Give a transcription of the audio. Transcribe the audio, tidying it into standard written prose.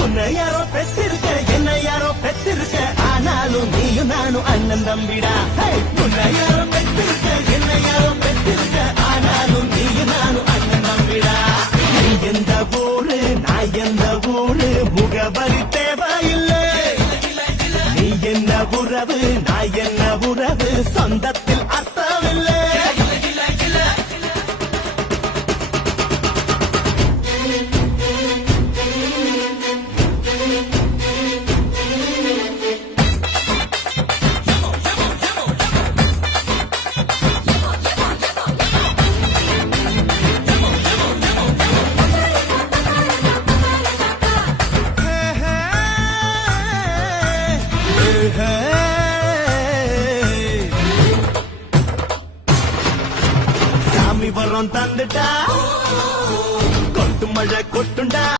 உன்னை யாரோ பெற்றிருக்க என்ன யாரோ பெற்றிருக்க ஆனாலும் நீயும் நானும் அண்ணன் தம்பிடா உன்னை யாரோ பெற்றிருக்க என்ன யாரோ பெற்றிருக்க ஆனாலும் நீயும் நானும் அண்ணன் தம்பிடா நீ எந்த ஊரு நான் எந்த ஊரு முகவரி தேவையில்லை நீ என்ன உறவு நான் என்ன உறவு சொந்தத்தில் அர்த்தமில்லை சாமி வரம் தந்துட்டா கொட்டு மழை கொட்டுண்டா